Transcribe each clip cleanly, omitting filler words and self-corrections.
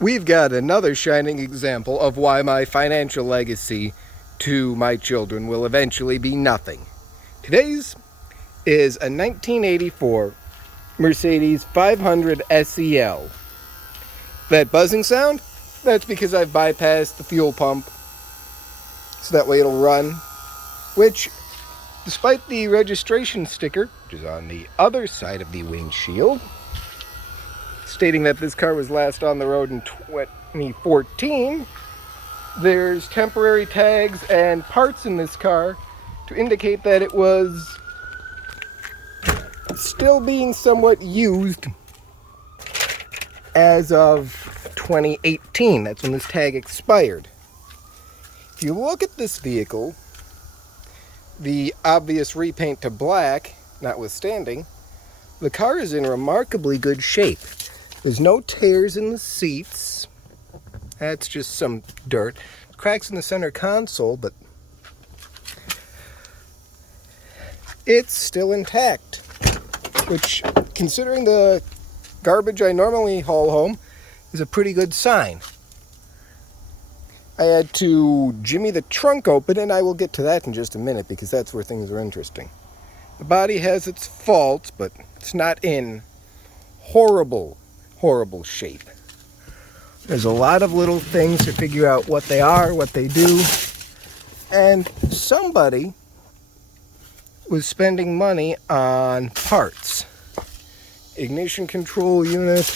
we've got another shining example of why my financial legacy to my children will eventually be nothing. Today's is a 1984 Mercedes 500 SEL. That buzzing sound? That's because I've bypassed the fuel pump, so that way it'll run, which, despite the registration sticker, which is on the other side of the windshield, stating that this car was last on the road in 2014, there's temporary tags and parts in this car to indicate that it was still being somewhat used as of 2018. That's when this tag expired. If you look at this vehicle, the obvious repaint to black notwithstanding, the car is in remarkably good shape. There's no tears in the seats. That's just some dirt. Cracks in the center console, but it's still intact. Which, considering the garbage I normally haul home, is a pretty good sign. I had to jimmy the trunk open, and I will get to that in just a minute because that's where things are interesting. The body has its faults, but it's not in horrible shape. There's a lot of little things to figure out what they are, what they do, and somebody was spending money on parts. Ignition control unit,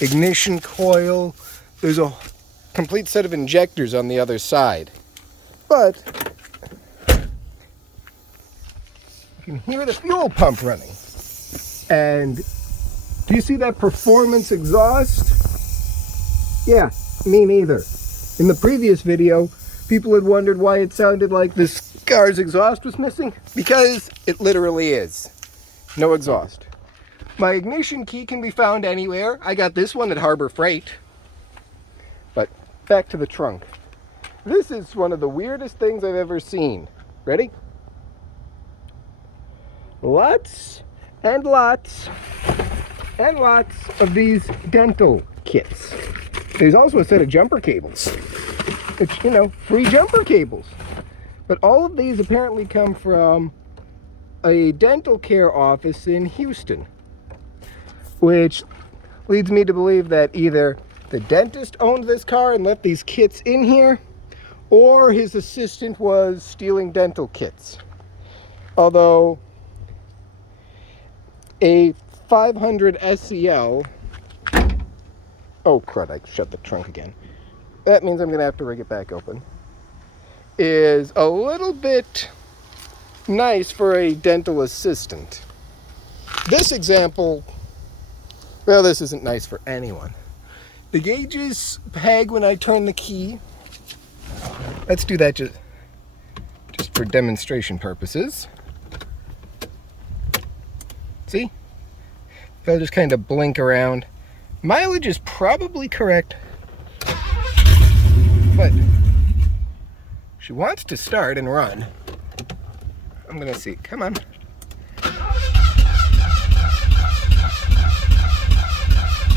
ignition coil. There's a complete set of injectors on the other side. But you can hear the fuel pump running. And do you see that performance exhaust? Yeah, me neither. In the previous video, people had wondered why it sounded like this car's exhaust was missing. Because it literally is. No exhaust. My ignition key can be found anywhere. I got this one at Harbor Freight. But back to the trunk. This is one of the weirdest things I've ever seen. Ready? Lots and lots and lots of these dental kits. There's also a set of jumper cables. It's, free jumper cables. But all of these apparently come from a dental care office in Houston. Which leads me to believe that either the dentist owned this car and left these kits in here, or his assistant was stealing dental kits. Although a 500 SEL, oh crud, I shut the trunk again. That means I'm going to have to rig it back open. Is a little bit nice for a dental assistant. This example, well, this isn't nice for anyone. The gauges peg when I turn the key. Let's do that just for demonstration purposes. See? If I'll just kind of blink around. Mileage is probably correct. But she wants to start and run. I'm gonna see. Come on.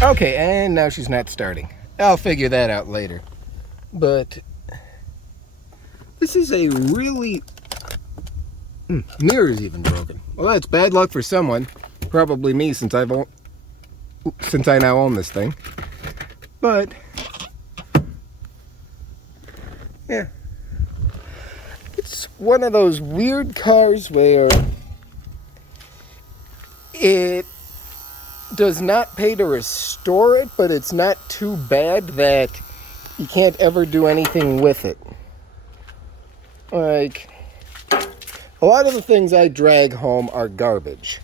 Okay, and now she's not starting. I'll figure that out later. But this is a really... mirror's even broken. Well, that's bad luck for someone. Probably me, since I now own this thing. But yeah, it's one of those weird cars where it does not pay to restore it, but it's not too bad that you can't ever do anything with it. Like, a lot of the things I drag home are garbage.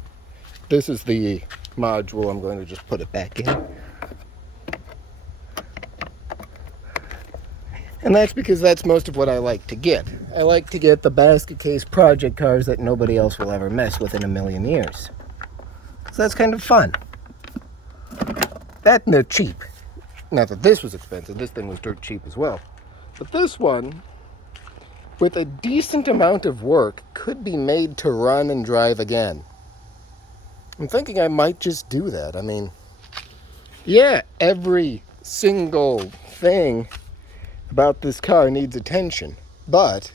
This is the module. I'm going to just put it back in. And that's because that's most of what I like to get. I like to get the basket case project cars that nobody else will ever mess with in a million years. So that's kind of fun. That and they're cheap. Not that this was expensive. This thing was dirt cheap as well. But this one, with a decent amount of work, could be made to run and drive again. I'm thinking I might just do that. I mean, yeah, every single thing about this car needs attention, but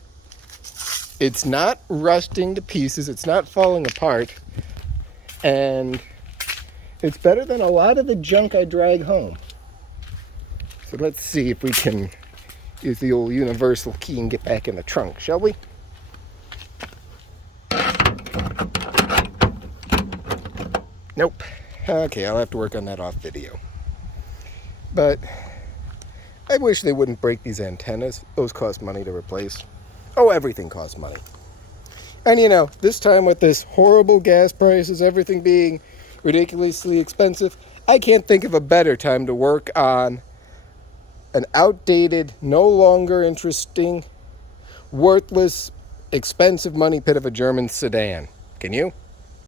it's not rusting to pieces, it's not falling apart, and it's better than a lot of the junk I drag home. So let's see if we can use the old universal key and get back in the trunk, shall we? Nope. Okay, I'll have to work on that off video. But I wish they wouldn't break these antennas. Those cost money to replace. Oh, everything costs money. And you know, this time with this horrible gas prices, everything being ridiculously expensive, I can't think of a better time to work on an outdated, no longer interesting, worthless, expensive money pit of a German sedan. Can you?